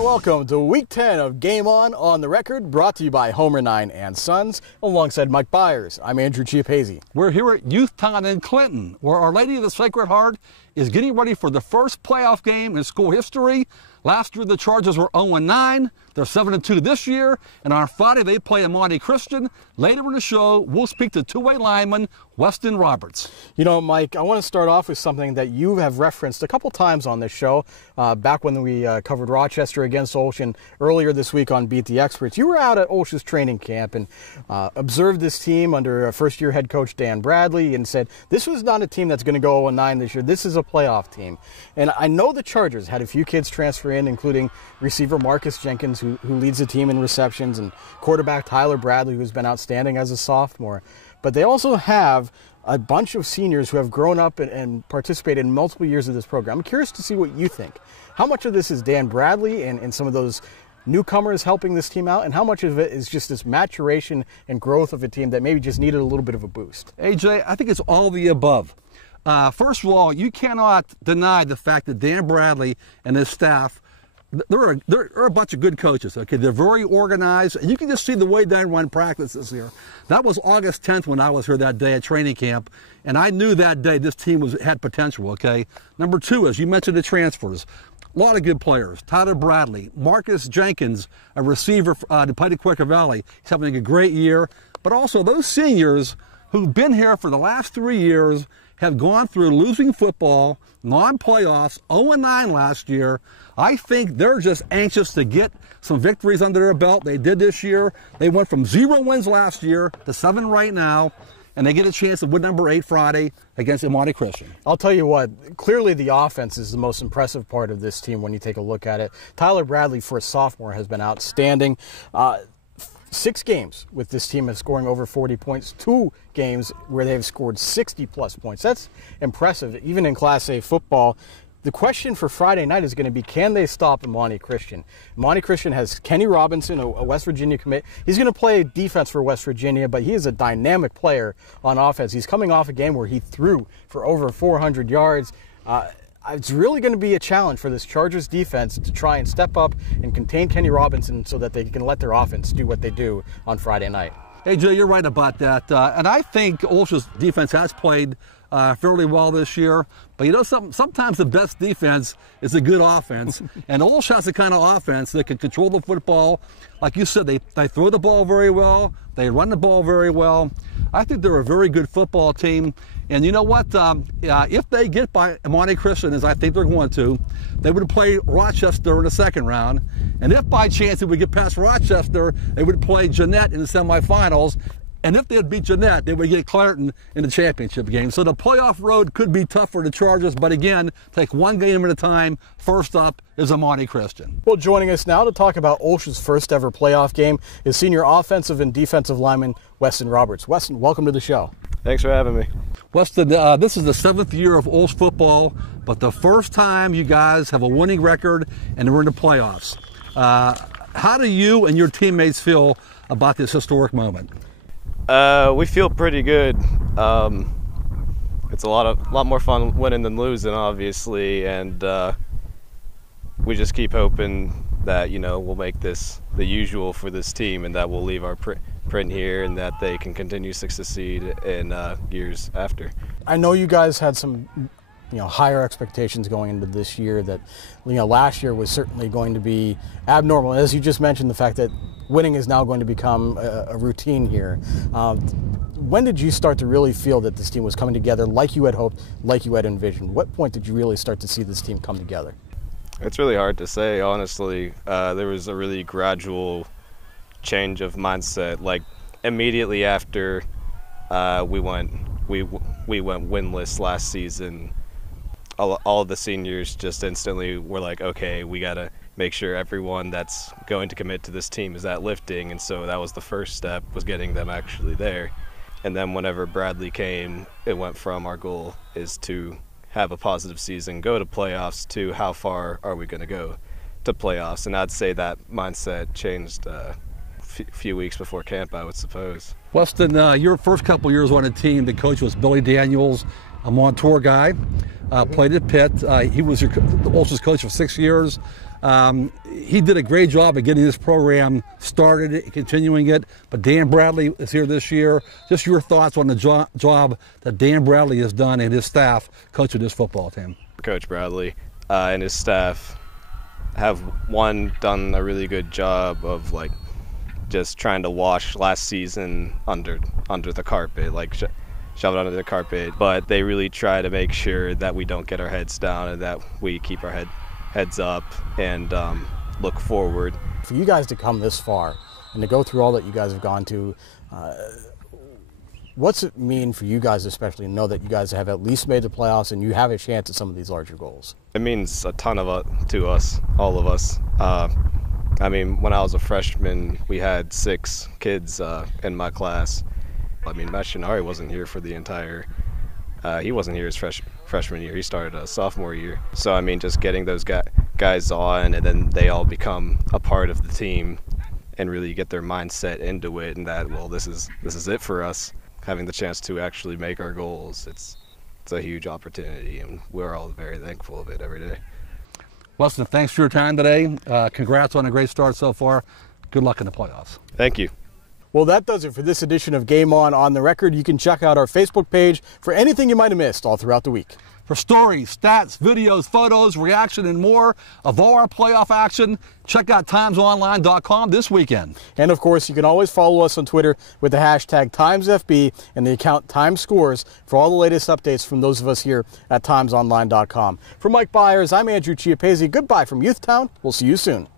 and welcome to Week 10 of Game On the Record, brought to you by Homer 9 and Sons, alongside Mike Bires. I'm Andrew Chiappazzi. We're here at Youthtown in Clinton, where Our Lady of the Sacred Heart is getting ready for the first playoff game in school history. Last year, the Chargers were 0-9. They're 7-2 this year. And on Friday, they play Imani Christian. Later in the show, we'll speak to two-way lineman Weston Roberts. You know, Mike, I want to start off with something that you have referenced a couple times on this show. Back when we covered Rochester against Olsh, and earlier this week on Beat the Experts. You were out at Olsh's training camp and observed this team under first-year head coach Dan Bradley and said, this was not a team that's going to go 0-9 this year. This is a playoff team. And I know the Chargers had a few kids transfer in, including receiver Marcus Jenkins, who leads the team in receptions, and quarterback Tyler Bradley, who's been outstanding as a sophomore. But they also have a bunch of seniors who have grown up and participated in multiple years of this program. I'm curious to see what you think. How much of this is Dan Bradley and some of those newcomers helping this team out, and how much of it is just this maturation and growth of a team that maybe just needed a little bit of a boost? AJ, I think it's all the above. First of all, you cannot deny the fact that Dan Bradley and his staff, they're a bunch of good coaches. Okay, they're very organized, and you can just see the way they run practices here. That was August 10th when I was here that day at training camp, and I knew that day this team had potential. Okay, number two, as you mentioned, the transfers. A lot of good players. Tyler Bradley, Marcus Jenkins, a receiver to play at Quaker Valley. He's having a great year. But also those seniors who've been here for the last 3 years have gone through losing football, non-playoffs, 0-9 last year. I think they're just anxious to get some victories under their belt. They did this year. They went from 0 wins last year to 7 right now, and they get a chance to win number 8 Friday against Imani Christian. I'll tell you what, clearly the offense is the most impressive part of this team when you take a look at it. Tyler Bradley, for a sophomore, has been outstanding. 6 games with this team of scoring over 40 points, 2 games where they've scored 60-plus points. That's impressive, even in Class A football. The question for Friday night is going to be, can they stop Imani Christian? Imani Christian has Kenny Robinson, a West Virginia commit. He's going to play defense for West Virginia, but he is a dynamic player on offense. He's coming off a game where he threw for over 400 yards. It's really going to be a challenge for this Chargers defense to try and step up and contain Kenny Robinson so that they can let their offense do what they do on Friday night. Hey, Joe, you're right about that. And I think Olsh's defense has played fairly well this year. But you know something? Sometimes the best defense is a good offense. And Olsh has the kind of offense that can control the football. Like you said, they throw the ball very well. They run the ball very well. I think they're a very good football team. And you know what? If they get by Imani Christian, as I think they're going to, they would play Rochester in the second round. And if by chance they would get past Rochester, they would play Jeanette in the semifinals. And if they would beat Jeanette, they would get Clarendon in the championship game. So the playoff road could be tough for the Chargers, but again, take one game at a time. First up is Imani Christian. Well, joining us now to talk about Olsh's first ever playoff game is senior offensive and defensive lineman Weston Roberts. Weston, welcome to the show. Thanks for having me. Weston, this is the 7th year of Olsh football, but the first time you guys have a winning record and we're in the playoffs. How do you and your teammates feel about this historic moment? We feel pretty good. It's a lot more fun winning than losing, obviously, and we just keep hoping that we'll make this the usual for this team, and that we'll leave our print here, and that they can continue to succeed in years after. I know you guys had some higher expectations going into this year, that last year was certainly going to be abnormal. As you just mentioned, the fact that winning is now going to become a routine here. When did you start to really feel that this team was coming together like you had hoped, like you had envisioned? What point did you really start to see this team come together? It's really hard to say, honestly. There was a really gradual change of mindset. Like immediately after we went winless last season, all of the seniors just instantly were like, okay, we got to make sure everyone that's going to commit to this team is at lifting. And so that was the first step, was getting them actually there. And then whenever Bradley came, it went from our goal is to have a positive season, go to playoffs, to how far are we going to go to playoffs. And I'd say that mindset changed a few weeks before camp, I would suppose. Weston, your first couple years on a team, the coach was Billy Daniels, a Montour guy. played at Pitt. He was the Olsh's coach for 6 years. He did a great job of getting this program started, continuing it. But Dan Bradley is here this year. Just your thoughts on the job that Dan Bradley has done and his staff coaching this football team. Coach Bradley and his staff have done a really good job of like just trying to wash last season under the carpet, like shove it under the carpet. But they really try to make sure that we don't get our heads down and that we keep our heads up and look forward. For you guys to come this far and to go through all that you guys have gone to, what's it mean for you guys especially to know that you guys have at least made the playoffs and you have a chance at some of these larger goals? It means a ton to us, all of us. I mean, when I was a freshman, we had 6 kids in my class. I mean, Mashinari wasn't here for the entire, he wasn't here his freshman year. He started a sophomore year. So, I mean, just getting those guys on and then they all become a part of the team and really get their mindset into it and that, well, this is it for us. Having the chance to actually make our goals, it's a huge opportunity and we're all very thankful of it every day. Weston, thanks for your time today. Congrats on a great start so far. Good luck in the playoffs. Thank you. Well, that does it for this edition of Game On the Record. You can check out our Facebook page for anything you might have missed all throughout the week. For stories, stats, videos, photos, reaction, and more of all our playoff action, check out timesonline.com this weekend. And, of course, you can always follow us on Twitter with the hashtag TimesFB and the account TimesScores for all the latest updates from those of us here at timesonline.com. For Mike Bires, I'm Andrew Chiappazzi. Goodbye from Youthtown. We'll see you soon.